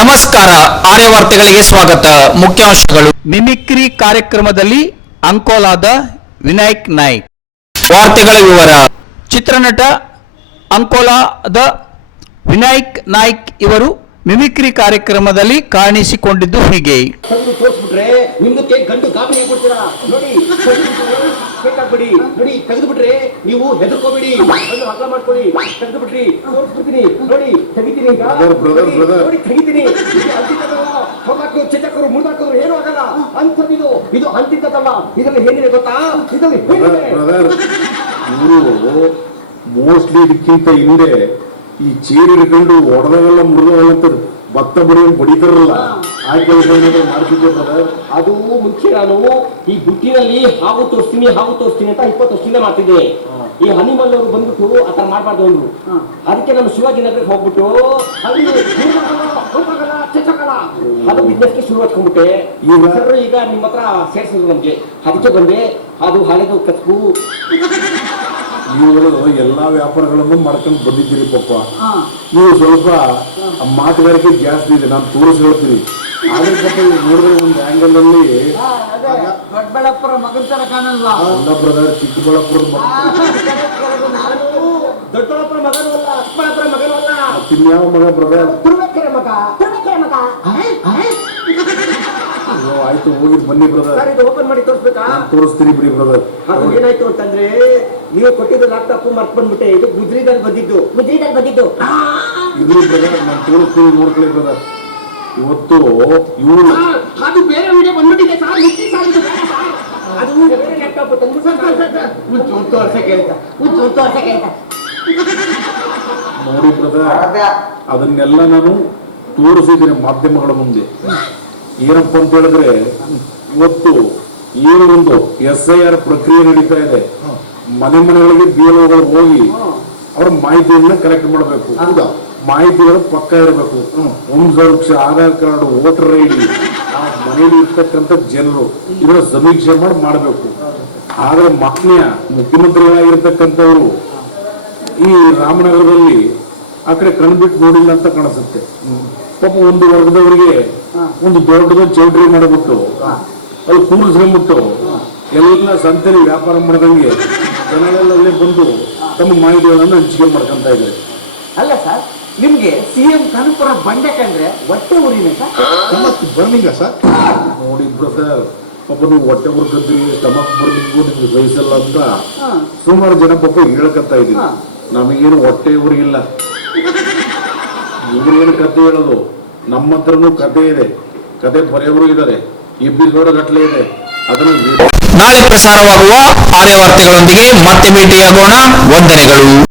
ನಮಸ್ಕಾರ, ಆರ್ಯ ವಾರ್ತೆಗಳಿಗೆ ಸ್ವಾಗತ. ಮುಖ್ಯಾಂಶಗಳು. ಮಿಮಿಕ್ರಿ ಕಾರ್ಯಕ್ರಮದಲ್ಲಿ ಅಂಕೋಲಾದ ವಿನಾಯಕ್ ನಾಯ್ಕ್. ವಾರ್ತೆಗಳ ವಿವರ. ಚಿತ್ರನಟ ಅಂಕೋಲಾದ ವಿನಾಯಕ್ ನಾಯ್ಕ್ ಇವರು ಮಿಮಿಕ್ರಿ ಕಾರ್ಯಕ್ರಮದಲ್ಲಿ ಕಾಣಿಸಿಕೊಂಡಿದ್ದು ಹೀಗೆ. ತೋರಿಸ್ಬಿಟ್ರೆ ನಿಮ್ದಕ್ಕೆ ಗಂಡು ಗಾಬರಿ ಆಗ್ಬಿಡ್ತೀರಾ. ನೋಡಿ ಬೇಕಾಗ್ಬಿಡಿ, ನೋಡಿ ತೆಗೆದುಬಿಟ್ರೆ ನೀವು ಹೆದರ್ಕೋಬೇಡಿ, ಅಗಲ ಮಾಡ್ಕೊಳ್ಳಿ. ತೆಗೆದುಬಿಟ್ರಿ ತೋರಿಸ್ಬಿಡ್ತೀನಿ, ನೋಡಿ ತೆಗಿತೀನಿ, ನೋಡಿ ತೆಗಿತೀನಿ. ಹೊಗಾಕು ಚಿಚಕರು ಮುರಿದಾಕೋರು ಏನೂ ಆಗಲ್ಲ. ಅಂಥದ್ದು ಇದು ಅಂತಿದ್ದದಲ್ಲ. ಇದರಲ್ಲಿ ಏನಿದೆ ಗೊತ್ತಾ? ಇದರಲ್ಲಿ ಇವರು ಮೋಸ್ಟ್ಲಿ ಇದಕ್ಕಿಂತ ಹಿಂದೆ ಈ ಚೇರಿ ಹಿಡ್ಕೊಂಡು ಹೊಡೆದವೆಲ್ಲ ಮುರಿದವೆಲ್ಲ ಭತ್ತ ಬಡಿಯನ್ನು ಬಡಿತಾರಲ್ಲ, ಆ ಕೆಲಸ ಮಾಡ್ತಿದ್ದೆ ಬ್ರದರ್. ಅದು ಮುಂಚೆ ನಾನು ಈ ಬುಟ್ಟಿನಲ್ಲಿ ಹಾವು ತೋರಿಸ್ತೀನಿ ಅಂತ 20 ವರ್ಷದಿಂದ ಮಾಡ್ತಿದ್ದೆ. ಈ ಹನಿಮಲ್ ಅವರು ಬಂದ್ಬಿಟ್ಟು ಆತರ ಮಾಡ್ಬಾರ್ದು ಅಂದ್ರು. ಅದಕ್ಕೆ ನಾನು ಶಿವಾಜಿ ನಗರಕ್ಕೆ ಹೋಗ್ಬಿಟ್ಟು ಅದು ಬಿಸ್ನೆಸ್ಗೆ ಶುರು ಹಚ್ಕೊಂಡ್ಬಿಟ್ಟೆ. ಈಗ ನಿಮ್ಮ ಹತ್ರ ಸೇರಿಸಿದ್ರು ನಮ್ಗೆ, ಅದಕ್ಕೆ ಬಂದೆ. ಅದು ಹಳೆದು ಕಸಬು. ಇವುಗಳು ಎಲ್ಲಾ ವ್ಯಾಪಾರಗಳನ್ನು ಮಾಡ್ಕೊಂಡು ಬಂದಿದ್ದೀರಿ ಪಾಪ. ನೀವು ಸ್ವಲ್ಪ ಮಾತುಗಾರಿಕೆ ಜಾಸ್ತಿ ಇದೆ, ನಾನು ತೋರಿಸಿ ಹೇಳ್ತೀನಿ. ಆದ್ರೆ ಪಾಪ ನೋಡಿದ್ರೆ ಒಂದು ಆಂಗಲ್ ಅಲ್ಲಿ ದೊಡ್ಡಬಳ್ಳಾಪುರ ಮಗನ ತರ ಕಾಣಲ್ಲ. ಬ್ರದರ್, ಚಿಕ್ಕಬಳ್ಳಾಪುರದ ದೊಡ್ಡಬಳ್ಳಾಪುರ ಮಗನೂ ಅಲ್ಲ, ಚಿಕ್ಕಬಳ್ಳಾಪುರ ಮಗನೂ ಅಲ್ಲ. ಇನ್ಯಾವ ಮಗ ಬ್ರದರ್? ತುರುವೇಕೆರೆ ಮಗ. ಆಯ್ತು, ಹೋಗಿ ಬನ್ನಿ ಬ್ರದರ್. ಇದು ಓಪನ್ ಮಾಡಿ ತೋರಿಸ್ಬೇಕಾ? ತೋರಿಸ್ತೀನಿ ಬಿಡಿ ಬ್ರದರ್. ಅದು ಏನಾಯ್ತು ಅಂತಂದ್ರೆ, ನೀವು ಕೊಟ್ಟಿದ್ದು ಲ್ಯಾಪ್ಟಾಪ್ ಮರ್ತ್ ಬಂದ್ಬಿಟ್ಟೆ. ಇದು ಗುಜ್ರಿದಲ್ಲಿ ಬಂದಿದ್ದು. ಇದ್ರಿ ಬ್ರದರ್, ನಾನು ತೋರಿಸ್ತೀನಿ, ನೋಡ್ಕೊಳ್ಳಿ ಬ್ರದರ್. ಇವತ್ತು ಇವರು ಅದು ಬೇರೆ ವಿಡಿಯೋ ಬಂದ್ಬಿಟ್ಟಿದೆ ಸರ್. ಮುಚ್ಚಿ ಸರ್, ಇದು ಬೇಡ ಸರ್. ಅದು ಬೇರೆ ಲ್ಯಾಪ್ಟಾಪ್ ತಂದು ನೋಡಿ ಬ್ರದರ್, ಅದನ್ನೆಲ್ಲ ನಾನು ತೋರಿಸಿದ್ದೀನಿ ಮಾಧ್ಯಮಗಳ ಮುಂದೆ. ಏನಪ್ಪ ಅಂತ ಹೇಳಿದ್ರೆ, ಇವತ್ತು ಏನು ಒಂದು SIR ಪ್ರಕ್ರಿಯೆ ನಡೀತಾ ಇದೆ. ಮನೆಗಳಿಗೆ BLOಗಳು ಹೋಗಿ ಅವ್ರ ಮಾಹಿತಿಯನ್ನ ಕಲೆಕ್ಟ್ ಮಾಡಬೇಕು. ಮಾಹಿತಿಗಳು ಪಕ್ಕ ಇರಬೇಕು. ವಂಶವೃಕ್ಷ, ಆಧಾರ್ ಕಾರ್ಡ್, ವೋಟರ್ ID, ಆ ಮನೆಯಲ್ಲಿ ಇರ್ತಕ್ಕಂಥ ಜನರು ಇದರ ಸಮೀಕ್ಷೆ ಮಾಡಬೇಕು. ಆದ್ರೆ ಮಾನ್ಯ ಮುಖ್ಯಮಂತ್ರಿಗಳಾಗಿರ್ತಕ್ಕಂಥವ್ರು ಈ ರಾಮನಗರದಲ್ಲಿ ಆ ಕಡೆ ಕಣ್ಬಿಟ್ಟು ನೋಡಿಲ್ಲ ಅಂತ ಕಾಣಿಸುತ್ತೆ. ಪಾಪ ಒಂದು ವರ್ಗದವರಿಗೆ ಒಂದು ದೊಡ್ಡದ ಚೌಟ್ರಿ ಮಾಡಿಬಿಟ್ಟು ಅಲ್ಲಿ ಕೂರಿಸ್ಕೊಂಡ್ಬಿಟ್ಟು ಎಲ್ಲ ಸಂತೆಯಲ್ಲಿ ವ್ಯಾಪಾರ ಮಾಡಿದಂಗೆ ಜನಗಳೆಲ್ಲ ಬಂದು ತಮ್ಮ ಮಾಹಿತಿಗಳನ್ನು ಹಂಚಿಕೆ ಮಾಡ್ಕೊಂತ ಇದ್ದಾರೆ. ಅಲ್ಲ ಸರ್, ನಿಮ್ಗೆ CM ಕನಕಪುರ ಬಂಡೆ ಕಂಡ್ರೆ ಹೊಟ್ಟೆ ಉರಿನೇ ಸರ್? ಬರ್ನಿಂಗ ಸರ್? ನೋಡಿ ಬ್ರದರ್, ಪಾಪ ನೀವು ಹೊಟ್ಟೆ ಉರ್ಕಂದ್ರಿ, ಸ್ಟಮಕ್ ಬರ್ನಿಂಗು ನಿಮ್ಗೆ ಬಯಸಲ್ಲ ಅಂತ ಸುಮಾರು ಜನ ಪಾಪ ಹೇಳ್ಕತ್ತಾ ಇದ್ದೀನಿ. ನಮಗೇನು ಹೊಟ್ಟೆ ಉರಿಗಿಲ್ಲ. ಇವ್ರೇನು ಕತೆ ಹೇಳೋದು? ನಮ್ಮ ಹತ್ರನೂ ಕತೆ ಇದೆ, ಕತೆ ಬರೆಯವರು ಇದ್ದಾರೆ, ಎಪಿಸೋಡ್ ಗಟ್ಟಲೆ ಇದೆ. ಅದನ್ನು ನಾಳೆ ಪ್ರಸಾರವಾಗುವ ಆರ್ಯ ವಾರ್ತೆಗಳೊಂದಿಗೆ ಮತ್ತೆ ಭೇಟಿಯಾಗೋಣ. ವಂದನೆಗಳು.